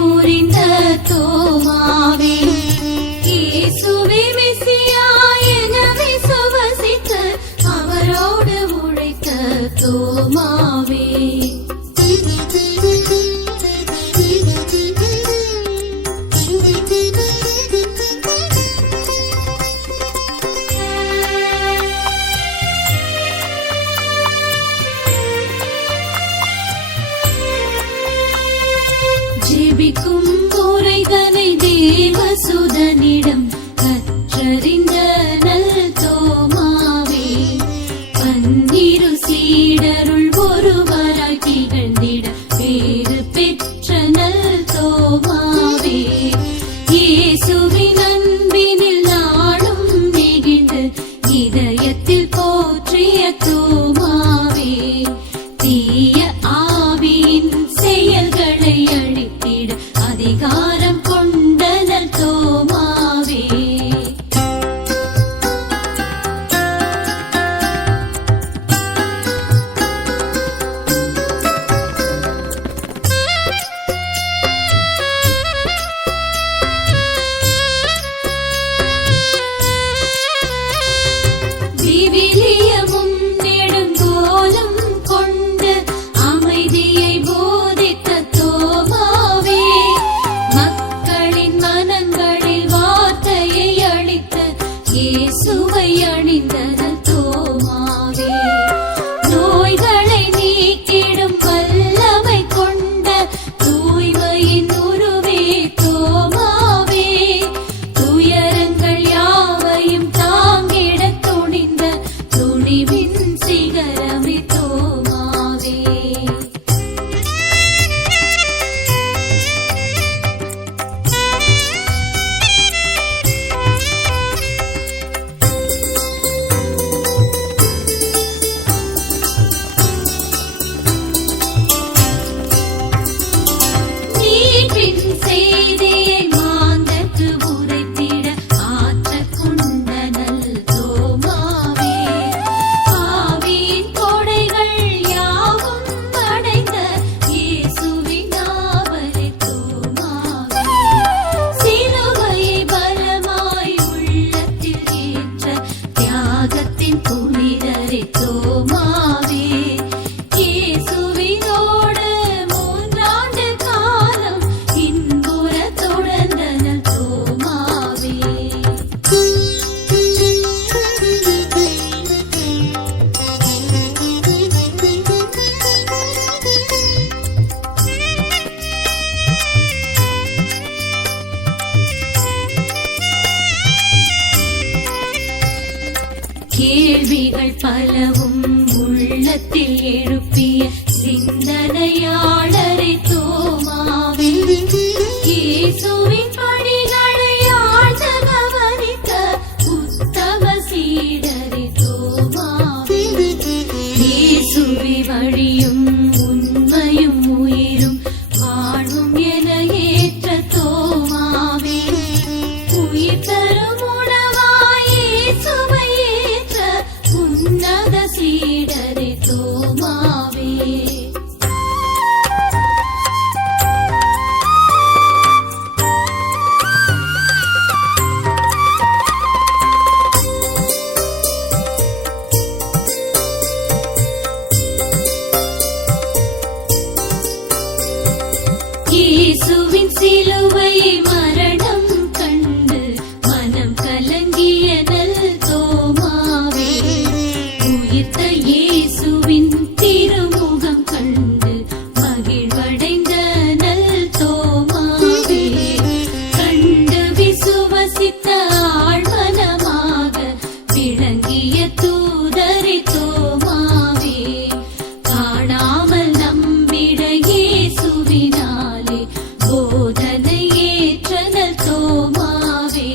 புரிந்த தோமாவே, இயேசுவே மெசியா என விசுவசித்து அவரோடு உழைத்த தோமாவே. ஜெபிக்கும் முறைதனை தேவசுதனிடம் கற்றறிந்த நல் தோமாவே, பன்னிரு சீடருள் ஒருவராய் திகழ்ந்திட பேறு பெற்ற நல் தோமாவே, இயேசுவின் அன்பினில் நாளும் நெகிழ்ந்து இதயத்தில் போற்றிய தோமாவே, தீய ஆவியின் செயல்களை அழித்திட அதிகாரம் கொண்ட நல் தோமாவே. விவிலியமும் நெடுங்கோலும் கொண்டு அமைதியை போதித்த தோமாவே, மக்களின் மனங்களில் வார்த்தையை அளித்து இயேசுவை அணிந்தன தோமாவே, நோய்களை நீக்கிடும் வல்லமை கொண்ட தூய்மையின் உருவே தோமாவே, துயரங்கள் யாவையும் தாங்கிட துணிந்த துணிவின் சிகரமே தோமாவே. நீற்றின் செய்தியை மாந்தர்க்கு உரைத்திட ஆற்றக் கொண்ட நல் தோமாவே, ஆவியின் கொடைகள் யாவும் அடைந்த இயேசுவின் நாவலே தோமாவே, சிலுவையை பலமாய் உள்ளத்தில் ஏற்ற தியாகத்தின் புனிதரே தோமாவே, இயேசுவினோடு 3 ஆண்டு காலம் இன்புற தொடர்ந்த நல் தோமாவே. கேள்விகள் பலவும் உள்ளத்தில் எழுப்பிய சிந்தனையாளரை தோமாவே, இயேசுவின் பணிகளை ஆழ்ந்த கவனித்த உத்தம சீடரை தோமாவே, இயேசுவை வழியும் உண்மையும் உயிரும் வாழும் என ஏற்ற தோமாவே, உயிர் தரும் உணவாய் இயேசுவை ஏற்ற உன்னத சீடரே தோமாவே. இயேசுவின் சிலுவை மரணம் கண்டு மனம் கலங்கிய நல் தோமாவே, உயிர்த்த இயேசுவின் திருமுகம் கண்டு மகிழ்வடைந்த நல் தோமாவே, கண்டு விசுவசித்த ஆழ்மனமாக விளங்கிய தூதரை தோமாவே, காணாமல் நம்பிட இயேசுவினாலே போதனை ஏற்ற நல் தோமாவே.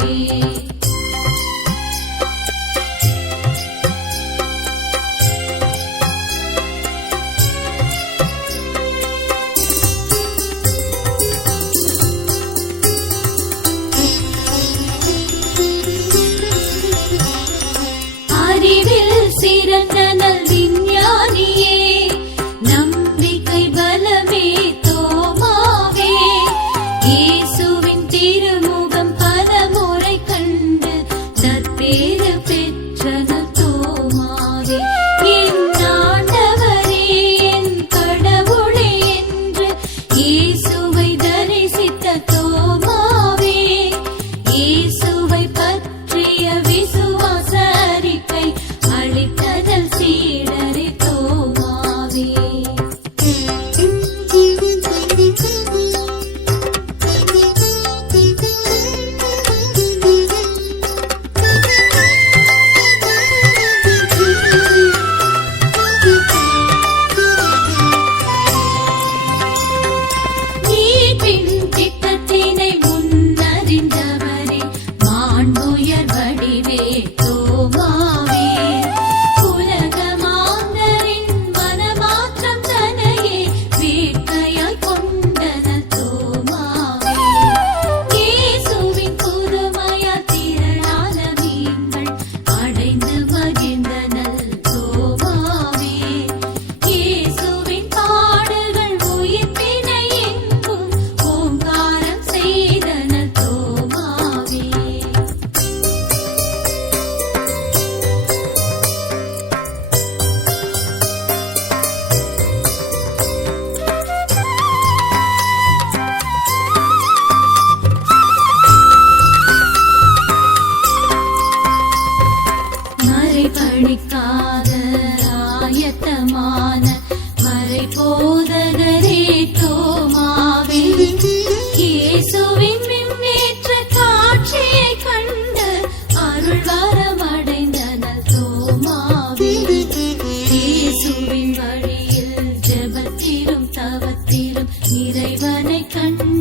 கண்டு